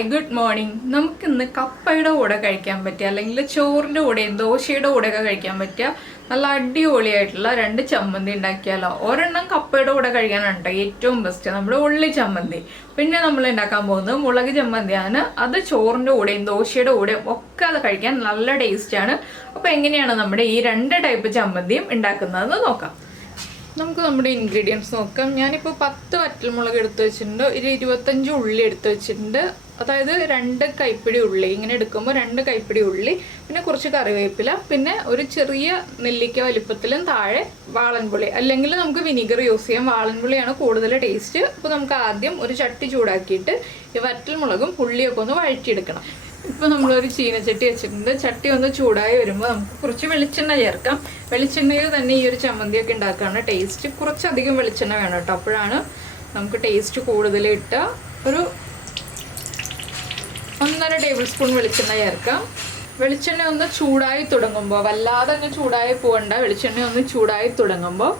Hi good morning. നമുക്കിന്ന് കപ്പയുടെ കൂടെ കഴിക്കാൻ പറ്റിയ അല്ലെങ്കിൽ ചോറിൻ്റെ കൂടെയും ദോശയുടെ കൂടെയൊക്കെ കഴിക്കാൻ പറ്റിയ നല്ല അടിപൊളിയായിട്ടുള്ള രണ്ട് ചമ്മന്തി ഉണ്ടാക്കിയാലോ. ഒരെണ്ണം കപ്പയുടെ കൂടെ കഴിക്കാനാണ് കേട്ടോ ഏറ്റവും ബെസ്റ്റ്, നമ്മുടെ ഉള്ളി ചമ്മന്തി. പിന്നെ നമ്മൾ ഉണ്ടാക്കാൻ പോകുന്നത് മുളക് ചമ്മന്തിയാണ്. അത് ചോറിൻ്റെ കൂടെയും ദോശയുടെ കൂടെയും ഒക്കെ അത് കഴിക്കാൻ നല്ല ടേസ്റ്റാണ്. അപ്പോൾ എങ്ങനെയാണ് നമ്മുടെ ഈ രണ്ട് ടൈപ്പ് ചമ്മന്തിയും ഉണ്ടാക്കുന്നതെന്ന് നോക്കാം. നമുക്ക് നമ്മുടെ ഇൻഗ്രീഡിയൻസ് നോക്കാം. ഞാനിപ്പോൾ 10 വറ്റൽമുളക് എടുത്ത് വെച്ചിട്ടുണ്ട്, ഒരു 25 ഉള്ളി എടുത്ത് വെച്ചിട്ടുണ്ട്. അതായത് 2 കൈപ്പിടി ഉള്ളി, ഇങ്ങനെ എടുക്കുമ്പോൾ 2 കൈപ്പിടി ഉള്ളി, പിന്നെ കുറച്ച് കറിവേപ്പില, പിന്നെ ഒരു ചെറിയ നെല്ലിക്ക വലിപ്പത്തിലും താഴെ വാളൻപുളി, അല്ലെങ്കിൽ നമുക്ക് വിനീഗർ യൂസ് ചെയ്യാം. വാളൻപുളിയാണ് കൂടുതൽ ടേസ്റ്റ്. അപ്പോൾ നമുക്ക് ആദ്യം ഒരു ചട്ടി ചൂടാക്കിയിട്ട് ഈ വറ്റൽമുളകും ഉള്ളിയൊക്കെ ഒന്ന് വഴറ്റിയെടുക്കണം. ഇപ്പോൾ നമ്മളൊരു ചീനച്ചട്ടി വെച്ചിട്ടുണ്ട്. ചട്ടി ഒന്ന് ചൂടായി വരുമ്പോൾ നമുക്ക് കുറച്ച് വെളിച്ചെണ്ണ ചേർക്കാം. വെളിച്ചെണ്ണയിൽ തന്നെ ഈ ഒരു ചമ്മന്തിയൊക്കെ ഉണ്ടാക്കുകയാണ് ടേസ്റ്റ്. കുറച്ചധികം വെളിച്ചെണ്ണ വേണം കേട്ടോ, അപ്പോഴാണ് നമുക്ക് ടേസ്റ്റ് കൂടുതൽ കിട്ടുക. ഒരു 1.5 ടേബിൾ സ്പൂൺ വെളിച്ചെണ്ണ ചേർക്കാം. വെളിച്ചെണ്ണ ഒന്ന് ചൂടായി തുടങ്ങുമ്പോൾ, വല്ലാതെ അങ്ങ് ചൂടായി പോകണ്ട, വെളിച്ചെണ്ണ ഒന്ന് ചൂടായി തുടങ്ങുമ്പോൾ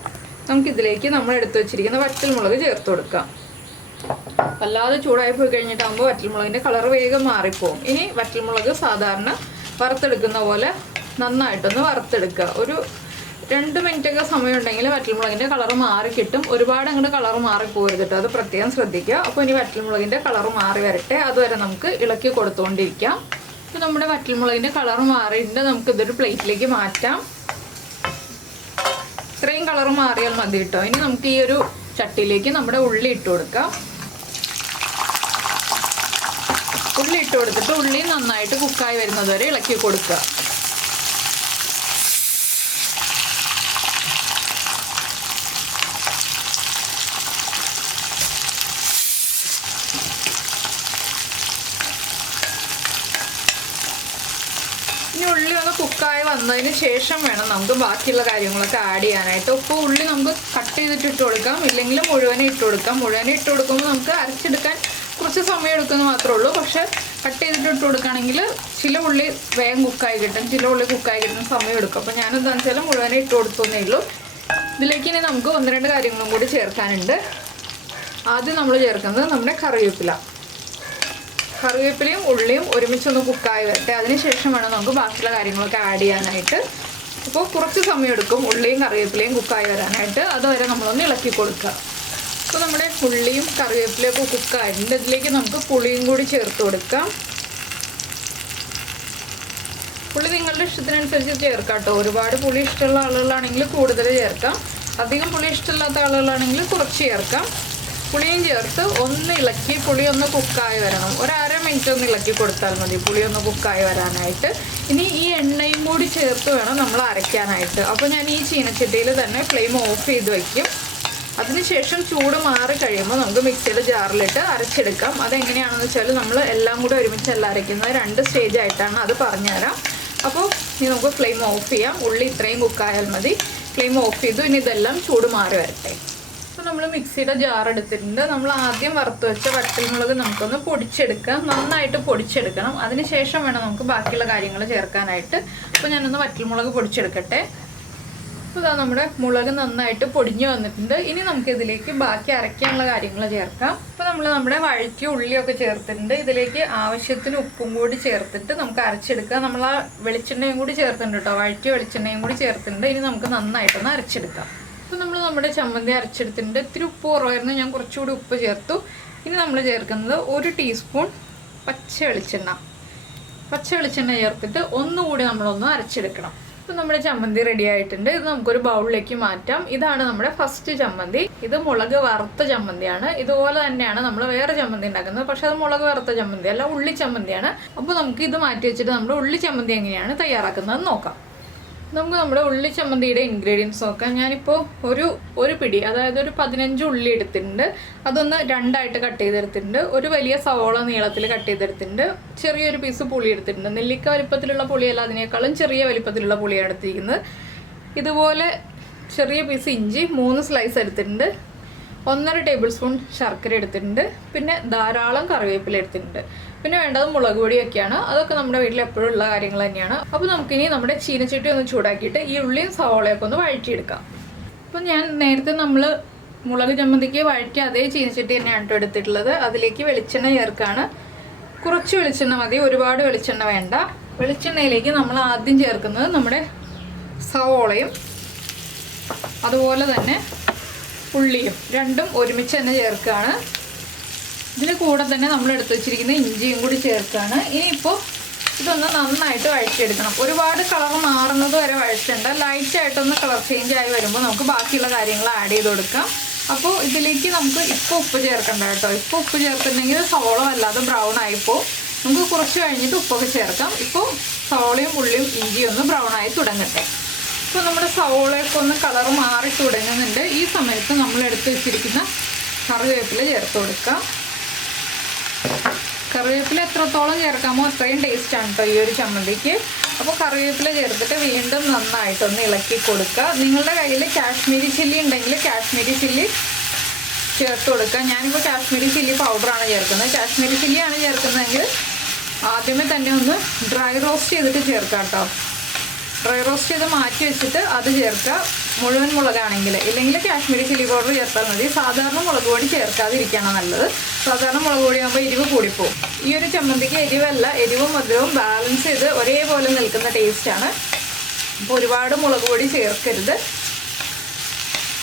നമുക്കിതിലേക്ക് നമ്മൾ എടുത്തു വെച്ചിരിക്കുന്ന വറ്റൽമുളക് ചേർത്ത് കൊടുക്കാം. വല്ലാതെ ചൂടായി പോയി കഴിഞ്ഞിട്ടാകുമ്പോൾ വറ്റൽമുളകിൻ്റെ കളർ വേഗം മാറിപ്പോവും. ഇനി വറ്റൽമുളക് സാധാരണ വറുത്തെടുക്കുന്ന പോലെ നന്നായിട്ടൊന്ന് വറുത്തെടുക്കുക. ഒരു 2 മിനിറ്റൊക്കെ സമയം ഉണ്ടെങ്കിൽ വറ്റൽമുളകിൻ്റെ കളർ മാറി കിട്ടും. ഒരുപാട് അങ്ങോട്ട് കളർ മാറിപ്പോരുത് കേട്ടോ, അത് പ്രത്യേകം ശ്രദ്ധിക്കുക. അപ്പോൾ ഇനി വറ്റൽമുളകിൻ്റെ കളർ മാറി വരട്ടെ, അതുവരെ നമുക്ക് ഇളക്കി കൊടുത്തുകൊണ്ടിരിക്കാം. അപ്പോൾ നമ്മുടെ വറ്റൽമുളകിൻ്റെ കളർ മാറിയിട്ട് നമുക്കിതൊരു പ്ലേറ്റിലേക്ക് മാറ്റാം. ഇത്രയും കളർ മാറിയാൽ മതി കേട്ടോ. ഇനി നമുക്ക് ഈ ഒരു ചട്ടിയിലേക്ക് നമ്മുടെ ഉള്ളി ഇട്ട് കൊടുക്കാം. ഉള്ളി ഇട്ട് കൊടുത്തിട്ട് ഉള്ളി നന്നായിട്ട് കുക്കായി വരുന്നത് വരെ ഇളക്കി കൊടുക്കുക. ഇനി ഉള്ളി ഒന്ന് കുക്കായി വന്നതിന് ശേഷം വേണം നമുക്ക് ബാക്കിയുള്ള കാര്യങ്ങളൊക്കെ ആഡ് ചെയ്യാനായിട്ട്. ഇപ്പോൾ ഉള്ളി നമുക്ക് കട്ട് ചെയ്തിട്ട് ഇട്ട് കൊടുക്കാം, ഇല്ലെങ്കിൽ മുഴുവനെ ഇട്ട് കൊടുക്കാം. മുഴുവനെ ഇട്ട് കൊടുക്കുമ്പോൾ നമുക്ക് അരച്ചെടുക്കാൻ കുറച്ച് സമയം എടുക്കുമെന്ന് മാത്രമേ ഉള്ളൂ. പക്ഷേ കട്ട് ചെയ്തിട്ട് ഇട്ട് കൊടുക്കുകയാണെങ്കിൽ ചില ഉള്ളി വേഗം കുക്കായി കിട്ടും, ചില ഉള്ളി കുക്കായി കിട്ടുന്ന സമയം എടുക്കും. അപ്പോൾ ഞാനെന്താണെന്ന് വെച്ചാൽ മുഴുവനെ ഇട്ട് കൊടുത്തേ ഉള്ളൂ. ഇതിലേക്ക് ഇനി നമുക്ക് 1-2 കാര്യങ്ങളും കൂടി ചേർക്കാനുണ്ട്. ആദ്യം നമ്മൾ ചേർക്കുന്നത് നമ്മുടെ കറിവേപ്പിലയും ഉള്ളിയും ഒരുമിച്ചൊന്ന് കുക്കായി വരട്ടെ. അതിനുശേഷം വേണം നമുക്ക് ബാക്കിയുള്ള കാര്യങ്ങളൊക്കെ ആഡ് ചെയ്യാനായിട്ട്. അപ്പോൾ കുറച്ച് സമയം എടുക്കും ഉള്ളിയും കറിവേപ്പിലയും കുക്കായി വരാനായിട്ട്. അതുവരെ നമ്മളൊന്ന് ഇളക്കി കൊടുക്കുക. അപ്പോൾ നമ്മുടെ ഉള്ളിയും കറിവേപ്പിലയൊക്കെ കുക്കായിട്ടുണ്ട്. ഇതിലേക്ക് നമുക്ക് പുളിയും കൂടി ചേർത്ത് കൊടുക്കാം. പുളി നിങ്ങളുടെ ഇഷ്ടത്തിനനുസരിച്ച് ചേർക്കാം കേട്ടോ. ഒരുപാട് പുളി ഇഷ്ടമുള്ള ആളുകളാണെങ്കിൽ കൂടുതൽ ചേർക്കാം, അധികം പുളി ഇഷ്ടമില്ലാത്ത ആളുകളാണെങ്കിൽ കുറച്ച് ചേർക്കാം. പുളിയും ചേർത്ത് ഒന്ന് ഇളക്കി പുളി ഒന്ന് കുക്കായി വരണം. ഒരു 1/2 മിനിറ്റ് ഒന്ന് ഇളക്കി കൊടുത്താൽ മതി പുളി ഒന്ന് കുക്കായി വരാനായിട്ട്. ഇനി ഈ എണ്ണയും കൂടി ചേർത്ത് വേണം നമ്മൾ അരയ്ക്കാനായിട്ട്. അപ്പോൾ ഞാൻ ഈ ചീനച്ചട്ടിയിൽ തന്നെ ഫ്ലെയിം ഓഫ് ചെയ്ത് വയ്ക്കും. അതിനുശേഷം ചൂട് മാറി കഴിയുമ്പോൾ നമുക്ക് മിക്സിയുടെ ജാറിലിട്ട് അരച്ചെടുക്കാം. അതെങ്ങനെയാണെന്ന് വെച്ചാൽ നമ്മൾ എല്ലാം കൂടെ ഒരുമിച്ചല്ല അരയ്ക്കുന്നത്, 2 സ്റ്റേജ് ആയിട്ടാണ്, അത് പറഞ്ഞുതരാം. അപ്പോൾ ഇനി നമുക്ക് ഫ്ലെയിം ഓഫ് ചെയ്യാം. ഉള്ളി ഇത്രയും കുക്കായാൽ മതി. ഫ്ലെയിം ഓഫ് ചെയ്തു. ഇനി ഇതെല്ലാം ചൂട് മാറി വരട്ടെ. അപ്പോൾ നമ്മൾ മിക്സിയുടെ ജാർ എടുത്തിട്ടുണ്ട്. നമ്മൾ ആദ്യം വറുത്ത് വെച്ച വറ്റൽമുളക് നമുക്കൊന്ന് പൊടിച്ചെടുക്കാം, നന്നായിട്ട് പൊടിച്ചെടുക്കണം. അതിനുശേഷം വേണം നമുക്ക് ബാക്കിയുള്ള കാര്യങ്ങൾ ചേർക്കാനായിട്ട്. അപ്പോൾ ഞാനൊന്ന് വറ്റൽമുളക് പൊടിച്ചെടുക്കട്ടെ. അപ്പോൾ ഇതാ നമ്മുടെ മുളക് നന്നായിട്ട് പൊടിഞ്ഞു വന്നിട്ടുണ്ട്. ഇനി നമുക്ക് ഇതിലേക്ക് ബാക്കി അരയ്ക്കാനുള്ള കാര്യങ്ങൾ ചേർക്കാം. അപ്പോൾ നമ്മൾ നമ്മുടെ വഴറ്റിയ ഉള്ളിയൊക്കെ ചേർത്തിട്ടുണ്ട്. ഇതിലേക്ക് ആവശ്യത്തിന് ഉപ്പും കൂടി ചേർത്തിട്ട് നമുക്ക് അരച്ചെടുക്കാം. നമ്മൾ ആ വെളിച്ചെണ്ണയും കൂടി ചേർത്തിട്ടുണ്ട് കേട്ടോ, വഴറ്റിയ വെളിച്ചെണ്ണയും കൂടി ചേർത്തിട്ടുണ്ട്. ഇനി നമുക്ക് നന്നായിട്ടൊന്ന് അരച്ചെടുക്കാം. അപ്പോൾ നമ്മൾ നമ്മുടെ ചമ്മന്തി അരച്ചെടുത്തിട്ടുണ്ട്. ഇത്തിരി ഉപ്പ് കുറവായിരുന്നു, ഞാൻ കുറച്ചുകൂടി ഉപ്പ് ചേർത്തു. ഇനി നമ്മൾ ചേർക്കുന്നത് 1 ടീസ്പൂൺ പച്ച വെളിച്ചെണ്ണ ചേർത്തിട്ട് ഒന്നുകൂടി നമ്മളൊന്ന് അരച്ചെടുക്കണം. അപ്പോൾ നമ്മുടെ ചമ്മന്തി റെഡി ആയിട്ടുണ്ട്. ഇത് നമുക്കൊരു ബൗളിലേക്ക് മാറ്റാം. ഇതാണ് നമ്മുടെ ഫസ്റ്റ് ചമ്മന്തി. ഇത് മുളക് വറുത്ത ചമ്മന്തിയാണ്. ഇതുപോലെ തന്നെയാണ് നമ്മൾ വേറെ ചമ്മന്തി ഉണ്ടാക്കുന്നത്, പക്ഷെ അത് മുളക് വറുത്ത ചമ്മന്തി അല്ല, ഉള്ളി ചമ്മന്തിയാണ്. അപ്പോൾ നമുക്ക് ഇത് മാറ്റി വെച്ചിട്ട് നമ്മുടെ ഉള്ളി ചമ്മന്തി എങ്ങനെയാണ് തയ്യാറാക്കുന്നത് നോക്കാം. നമുക്ക് നമ്മുടെ ഉള്ളി ചമ്മന്തിയുടെ ഇൻഗ്രീഡിയൻസ് നോക്കാം. ഞാനിപ്പോൾ ഒരു പിടി, അതായത് ഒരു 15 ഉള്ളി എടുത്തിട്ടുണ്ട്. അതൊന്ന് 2ആയിട്ട് കട്ട് ചെയ്തെടുത്തിട്ടുണ്ട്. ഒരു വലിയ സവോള നീളത്തിൽ കട്ട് ചെയ്തെടുത്തിട്ടുണ്ട്. ചെറിയൊരു പീസ് പുളി എടുത്തിട്ടുണ്ട്. നെല്ലിക്ക വലിപ്പത്തിലുള്ള പുളിയല്ല, അതിനേക്കാളും ചെറിയ വലിപ്പത്തിലുള്ള പുളിയാണ് എടുത്തിരിക്കുന്നത്. ഇതുപോലെ ചെറിയ പീസ് ഇഞ്ചി 3 സ്ലൈസ് എടുത്തിട്ടുണ്ട്. 1.5 ടേബിൾ സ്പൂൺ ശർക്കര എടുത്തിട്ടുണ്ട്. പിന്നെ ധാരാളം കറിവേപ്പില എടുത്തിട്ടുണ്ട്. പിന്നെ വേണ്ടത് മുളക് പൊടിയൊക്കെയാണ്. അതൊക്കെ നമ്മുടെ വീട്ടിൽ എപ്പോഴും ഉള്ള കാര്യങ്ങൾ തന്നെയാണ്. അപ്പോൾ നമുക്കിനി നമ്മുടെ ചീനച്ചട്ടി ഒന്ന് ചൂടാക്കിയിട്ട് ഈ ഉള്ളിയും സവോളയൊക്കെ ഒന്ന് വഴറ്റിയെടുക്കാം. അപ്പോൾ ഞാൻ നേരത്തെ നമ്മൾ മുളക് ചമ്മന്തിക്ക് വഴറ്റി അതേ ചീനച്ചട്ടി തന്നെയാണ് എടുത്തിട്ടുള്ളത്. അതിലേക്ക് വെളിച്ചെണ്ണ ചേർക്കാണ്. കുറച്ച് വെളിച്ചെണ്ണ മതി, ഒരുപാട് വെളിച്ചെണ്ണ വേണ്ട. വെളിച്ചെണ്ണയിലേക്ക് നമ്മൾ ആദ്യം ചേർക്കുന്നത് നമ്മുടെ സവോളയും അതുപോലെ തന്നെ ഉള്ളിയും രണ്ടും ഒരുമിച്ച് തന്നെ ചേർക്കുകയാണ്. ഇതിന് കൂടെ തന്നെ നമ്മൾ എടുത്ത് വെച്ചിരിക്കുന്ന ഇഞ്ചിയും കൂടി ചേർക്കുകയാണ്. ഇനിയിപ്പോൾ ഇതൊന്ന് നന്നായിട്ട് വഴറ്റിയെടുക്കണം. ഒരുപാട് കളർ മാറുന്നത് വരെ വഴറ്റേണ്ട, ലൈറ്റായിട്ടൊന്ന് കളർ ചേഞ്ച് ആയി വരുമ്പോൾ നമുക്ക് ബാക്കിയുള്ള കാര്യങ്ങൾ ആഡ് ചെയ്ത് കൊടുക്കാം. അപ്പോൾ ഇതിലേക്ക് നമുക്ക് ഇപ്പോൾ ഉപ്പ് ചേർക്കണ്ട കേട്ടോ. ഇപ്പോൾ ഉപ്പ് ചേർത്തിട്ടുണ്ടെങ്കിൽ സവോള വല്ലാതെ ബ്രൗൺ ആയിപ്പോൾ നമുക്ക് കുറച്ച് കഴിഞ്ഞിട്ട് ഉപ്പൊക്കെ ചേർക്കാം. ഇപ്പോൾ സവോളയും ഉള്ളിയും ഇഞ്ചിയും ഒന്ന് ബ്രൗൺ ആയി തുടങ്ങട്ടെ. ഇപ്പോൾ നമ്മുടെ സവോളയൊക്കെ ഒന്ന് കളർ മാറി തുടങ്ങുന്നുണ്ട്. ഈ സമയത്ത് നമ്മൾ എടുത്ത് വെച്ചിരിക്കുന്ന കറിവേപ്പില ചേർത്ത് കൊടുക്കാം. കറിവേപ്പില എത്രത്തോളം ചേർക്കാമോ അത്രയും ടേസ്റ്റാണ് കേട്ടോ ഈ ഒരു ചമ്മന്തിക്ക്. അപ്പോൾ കറിവേപ്പില ചേർത്തിട്ട് വീണ്ടും നന്നായിട്ടൊന്ന് ഇളക്കി കൊടുക്കുക. നിങ്ങളുടെ കയ്യിൽ കാശ്മീരി ചില്ലി ഉണ്ടെങ്കിൽ കാശ്മീരി ചില്ലി ചേർത്ത് കൊടുക്കുക. ഞാനിപ്പോൾ കാശ്മീരി ചില്ലി പൗഡറാണ് ചേർക്കുന്നത്. കാശ്മീരി ചില്ലിയാണ് ചേർക്കുന്നതെങ്കിൽ ആദ്യമേ തന്നെ ഒന്ന് ഡ്രൈ റോസ്റ്റ് ചെയ്തിട്ട് ചേർക്കാം കേട്ടോ. ഡ്രൈ റോസ്റ്റ് ചെയ്ത് മാറ്റി വെച്ചിട്ട് അത് ചേർക്കുക, മുഴുവൻ മുളകാണെങ്കിൽ. ഇല്ലെങ്കിൽ കാശ്മീരി ചില്ലി പൗഡർ ചേർത്താൽ മതി. സാധാരണ മുളക് പൊടി ചേർക്കാതിരിക്കുകയാണ് നല്ലത്. സാധാരണ മുളക് പൊടി ആകുമ്പോൾ എരിവ് കൂടിപ്പോവും. ഈ ഒരു ചമ്മന്തിക്ക് എരിവല്ല, എരിവും മധുരവും ബാലൻസ് ചെയ്ത് ഒരേപോലെ നിൽക്കുന്ന ടേസ്റ്റാണ്. അപ്പോൾ ഒരുപാട് മുളക് പൊടി ചേർക്കരുത്.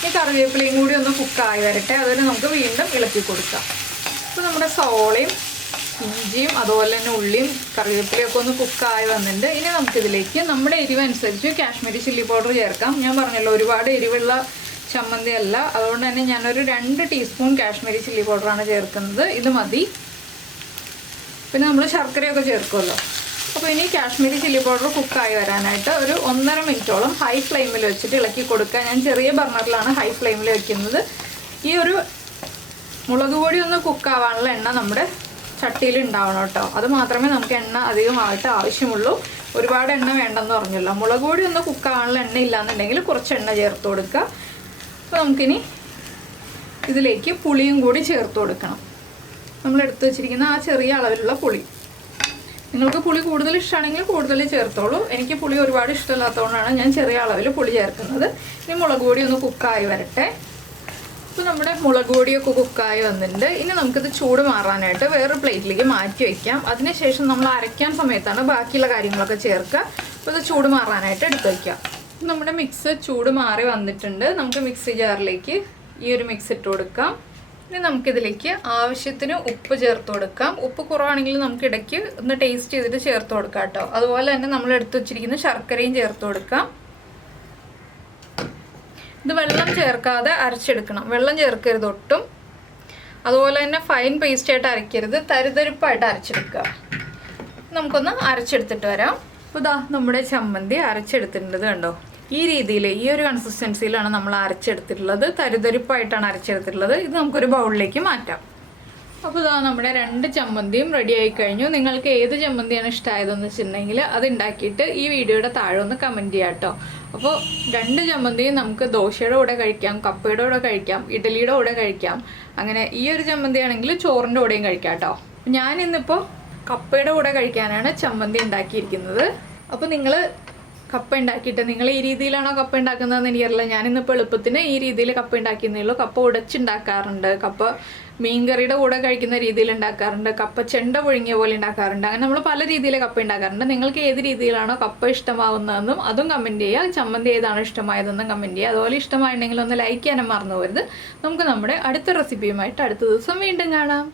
ഈ കറിവേപ്പിലയും കൂടി ഒന്ന് കുക്കായി വരട്ടെ. അതിന് നമുക്ക് വീണ്ടും ഇളക്കി കൊടുക്കാം. അപ്പോൾ നമ്മുടെ സവോളയും ഇഞ്ചിയും അതുപോലെ തന്നെ ഉള്ളിയും കറിവേപ്പിലയൊക്കെ ഒന്ന് കുക്കായി വന്നിട്ടുണ്ട്. ഇനി നമുക്കിതിലേക്ക് നമ്മുടെ എരിവനുസരിച്ച് കാശ്മീരി ചില്ലി പൗഡർ ചേർക്കാം. ഞാൻ പറഞ്ഞല്ലോ ഒരുപാട് എരിവുള്ള ചമ്മന്തി അല്ല, അതുകൊണ്ട് തന്നെ ഞാനൊരു 2 ടീസ്പൂൺ കാശ്മീരി ചില്ലി പൗഡറാണ് ചേർക്കുന്നത്. ഇത് മതി. പിന്നെ നമ്മൾ ശർക്കരയൊക്കെ ചേർക്കുമല്ലോ. അപ്പോൾ ഇനി കാശ്മീരി ചില്ലി പൗഡർ കുക്കായി വരാനായിട്ട് ഒരു 1.5 മിനിറ്റോളം ഹൈ ഫ്ലെയിമിൽ വെച്ചിട്ട് ഇളക്കി കൊടുക്കുക. ഞാൻ ചെറിയ ബർണറിലാണ് ഹൈ ഫ്ലെയിമിൽ വെക്കുന്നത്. ഈ ഒരു മുളക് പൊടി ഒന്ന് കുക്കാവാനുള്ള എണ്ണ നമ്മുടെ ചട്ടിയിൽ ഉണ്ടാവണം കേട്ടോ. അത് മാത്രമേ നമുക്ക് എണ്ണ അധികമായിട്ട് ആവശ്യമുള്ളൂ. ഒരുപാട് എണ്ണ വേണ്ടെന്ന് പറഞ്ഞല്ലോ. മുളക് പൊടി ഒന്ന് കുക്കാവാനുള്ള എണ്ണ ഇല്ലാന്നുണ്ടെങ്കിൽ കുറച്ച് എണ്ണ ചേർത്ത് കൊടുക്കുക. അപ്പോൾ നമുക്കിനി ഇതിലേക്ക് പുളിയും കൂടി ചേർത്ത് കൊടുക്കണം. നമ്മൾ എടുത്തു വെച്ചിരിക്കുന്ന ആ ചെറിയ അളവിലുള്ള പുളി. നിങ്ങൾക്ക് പുളി കൂടുതൽ ഇഷ്ടമാണെങ്കിൽ കൂടുതൽ ചേർത്തോളൂ. എനിക്ക് പുളി ഒരുപാട് ഇഷ്ടമില്ലാത്തതുകൊണ്ടാണ് ഞാൻ ചെറിയ അളവിൽ പുളി ചേർക്കുന്നത്. ഇനി മുളക് പൊടി ഒന്ന് കുക്കായി വരട്ടെ. അപ്പോൾ നമ്മുടെ മുളക് പൊടിയൊക്കെ കുക്കായി വന്നിട്ടുണ്ട്. ഇനി നമുക്കിത് ചൂട് മാറാനായിട്ട് വേറെ പ്ലേറ്റിലേക്ക് മാറ്റി വയ്ക്കാം. അതിനുശേഷം നമ്മൾ അരയ്ക്കാൻ സമയത്താണ് ബാക്കിയുള്ള കാര്യങ്ങളൊക്കെ ചേർക്കുക. അപ്പോൾ ഇത് ചൂട് മാറാനായിട്ട് എടുത്ത് വയ്ക്കാം. നമ്മുടെ മിക്സ് ചൂട് മാറി വന്നിട്ടുണ്ട്. നമുക്ക് മിക്സി ജാറിലേക്ക് ഈ ഒരു മിക്സ് ഇട്ട് കൊടുക്കാം. ഇനി നമുക്കിതിലേക്ക് ആവശ്യത്തിന് ഉപ്പ് ചേർത്ത് കൊടുക്കാം. ഉപ്പ് കുറവാണെങ്കിൽ നമുക്ക് ഇടയ്ക്ക് ഒന്ന് ടേസ്റ്റ് ചെയ്തിട്ട് ചേർത്ത് കൊടുക്കാം കേട്ടോ. അതുപോലെ തന്നെ നമ്മൾ എടുത്ത് വെച്ചിരിക്കുന്ന ശർക്കരയും ചേർത്ത് കൊടുക്കാം. ഇത് വെള്ളം ചേർക്കാതെ അരച്ചെടുക്കണം. വെള്ളം ചേർക്കരുത് ഒട്ടും. അതുപോലെ തന്നെ ഫൈൻ പേസ്റ്റായിട്ട് അരയ്ക്കരുത്, തരിതരിപ്പായിട്ട് അരച്ചെടുക്കുക. നമുക്കൊന്ന് അരച്ചെടുത്തിട്ട് വരാം. അപ്പോൾ ഇതാ നമ്മുടെ ചമ്മന്തി അരച്ചെടുത്തിട്ടുണ്ട് കണ്ടോ. ഈ രീതിയിൽ ഈ ഒരു കൺസിസ്റ്റൻസിയിലാണ് നമ്മൾ അരച്ചെടുത്തിട്ടുള്ളത്. തരിതരിപ്പായിട്ടാണ് അരച്ചെടുത്തിട്ടുള്ളത്. ഇത് നമുക്കൊരു ബൗളിലേക്ക് മാറ്റാം. അപ്പോൾ ഇതാ നമ്മുടെ 2 ചമ്മന്തിയും റെഡി ആയി കഴിഞ്ഞു. നിങ്ങൾക്ക് ഏത് ചമ്മന്തിയാണ് ഇഷ്ടമായതെന്ന് വെച്ചിട്ടുണ്ടെങ്കിൽ അത് ഉണ്ടാക്കിയിട്ട് ഈ വീഡിയോയുടെ താഴെ ഒന്ന് കമൻറ്റ് ചെയ്യാം കേട്ടോ. അപ്പോൾ 2 ചമ്മന്തിയും നമുക്ക് ദോശയുടെ കൂടെ കഴിക്കാം, കപ്പയുടെ കൂടെ കഴിക്കാം, ഇഡലിയുടെ കൂടെ കഴിക്കാം. അങ്ങനെ ഈ ഒരു ചമ്മന്തി ആണെങ്കിൽ ചോറിൻ്റെ കൂടെയും കഴിക്കാം കേട്ടോ. ഞാനിന്നിപ്പോൾ കപ്പയുടെ കൂടെ കഴിക്കാനാണ് ചമ്മന്തി ഉണ്ടാക്കിയിരിക്കുന്നത്. അപ്പോൾ നിങ്ങൾ കപ്പ ഉണ്ടാക്കിയിട്ട് നിങ്ങൾ ഈ രീതിയിലാണോ കപ്പ ഉണ്ടാക്കുന്നതെന്ന് എനിക്കറിയില്ല. ഞാനിന്നിപ്പോൾ എളുപ്പത്തിന് ഈ രീതിയിൽ കപ്പ ഉണ്ടാക്കുന്നേ ഉള്ളൂ. കപ്പ ഉടച്ചുണ്ടാക്കാറുണ്ട്, കപ്പ മീൻകറിയുടെ കൂടെ കഴിക്കുന്ന രീതിയിൽ ഉണ്ടാക്കാറുണ്ട്, കപ്പ ചെണ്ട പുഴുങ്ങിയ പോലെ ഉണ്ടാക്കാറുണ്ട്. അങ്ങനെ നമ്മൾ പല രീതിയിൽ കപ്പ ഉണ്ടാക്കാറുണ്ട്. നിങ്ങൾക്ക് ഏത് രീതിയിലാണോ കപ്പ ഇഷ്ടമാവുന്നതെന്നും അതും കമൻറ്റ് ചെയ്യുക. ചമ്മന്തി ഏതാണോ ഇഷ്ടമായതെന്നും കമൻറ്റ് ചെയ്യുക. അതുപോലെ ഇഷ്ടമായിട്ടുണ്ടെങ്കിൽ ഒന്ന് ലൈക്ക് ചെയ്യാനും മറന്നു പോകരുത്. നമുക്ക് നമ്മുടെ അടുത്ത റെസിപ്പിയുമായിട്ട് അടുത്ത ദിവസം വീണ്ടും കാണാം.